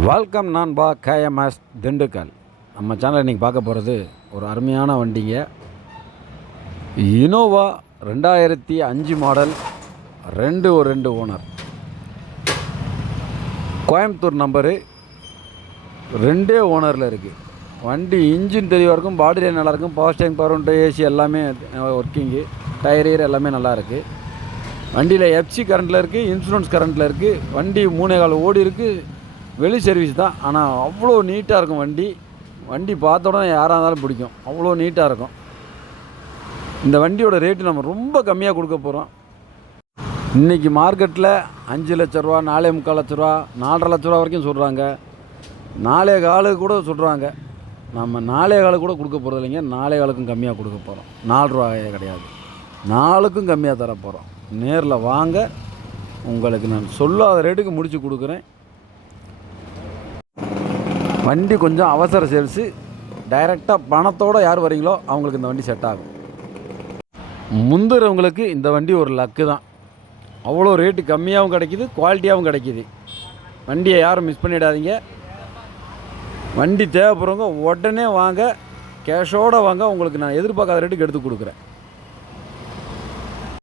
Welcome நான் பா KMS Dindigul. நம்ம சேனல் இன்றைக்கி பார்க்க போகிறது ஒரு அருமையான வண்டிங்க. இனோவா ரெண்டாயிரத்தி அஞ்சு மாடல் ரெண்டு ஒரு ரெண்டு ஓனர் கோயம்புத்தூர் நம்பரு ரெண்டே ஓனரில் இருக்குது வண்டி இன்ஜின் தெளிவாக இருக்கும் பாடி லைன் நல்லாயிருக்கும் பவர் ஸ்டேங் பவர் ஏசி எல்லாமே ஒர்க்கிங்கு டயர் கீர் எல்லாமே நல்லா இருக்குது வண்டியில் எஃப்சி கரண்ட்டில் இருக்குது இன்சூரன்ஸ் கரண்ட்டில் இருக்குது வண்டி மூணே கால் ஓடி இருக்குது வெளி சர்வீஸ் தான். ஆனால் அவ்வளோ நீட்டாக இருக்கும் வண்டி. வண்டி பார்த்த உடனே யாராக இருந்தாலும் பிடிக்கும். அவ்வளோ நீட்டாக இருக்கும். இந்த வண்டியோட ரேட்டு நம்ம ரொம்ப கம்மியாக கொடுக்க போகிறோம் இன்றைக்கி மார்க்கெட்டில் அஞ்சு லட்ச ரூபா நாலே முக்கால் லட்ச ரூபா நாலரை லட்ச ரூபா வரைக்கும் சொல்கிறாங்க நாலே காலு கூட சொல்கிறாங்க நம்ம நாலே காலு கூட கொடுக்க போகிறது இல்லைங்க. நாலே காலுக்கும் கம்மியாக கொடுக்க போகிறோம் நாலு ரூபாயே கிடையாது. நாலுக்கும் கம்மியாக தர போகிறோம் நேரில் வாங்க. உங்களுக்கு நான் சொல்லாத ரேட்டுக்கு முடித்து கொடுக்குறேன். வண்டி கொஞ்சம் அவசர சேல்ஸு. டைரெக்டாக பணத்தோடு யார் வரீங்களோ அவங்களுக்கு இந்த வண்டி செட் ஆகும். முந்துறவங்களுக்கு இந்த வண்டி ஒரு லக்கு தான். அவ்வளோ ரேட்டு கம்மியாகவும் கிடைக்கிது குவாலிட்டியாகவும் கிடைக்கிது. வண்டியை யாரும் மிஸ் பண்ணிடாதீங்க. வண்டி தேவைப்படுறவங்க உடனே வாங்க கேஷோடு வாங்க. உங்களுக்கு நான் எதிர்பார்க்காத ரேட்டுக்கு எடுத்து கொடுக்குறேன்.